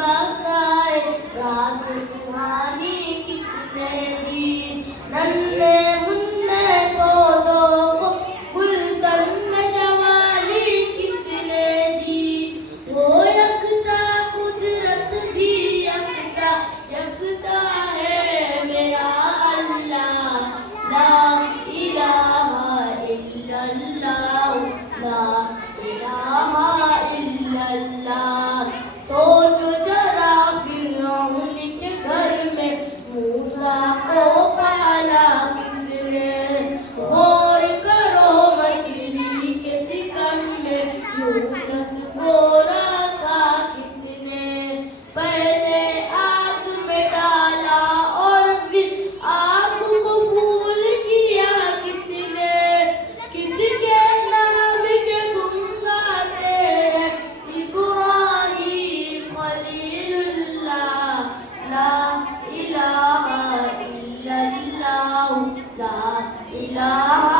बसाए रात सुहानी किसने दी नन्हे मुन्ने पौधों को गुलशन में जवानी किसने दी वो यकता कुदरत भी यकता यकता है मेरा अल्लाह ला इलाहा इल्लल्लाह ला इलाहा इल्लल्लाह सोचो जरा फिरौन के घर में मूसा को पाला किसने गौर करो मछली के शिकन में यूनुस को रखा किसने पहले आग में डाला और फिर आग को फूल किया किसने किसके नाम के गुम गाते हैं इब्राहीम खलीलुल्लाह ला इलाहा इल्लल्लाह ला इलाहा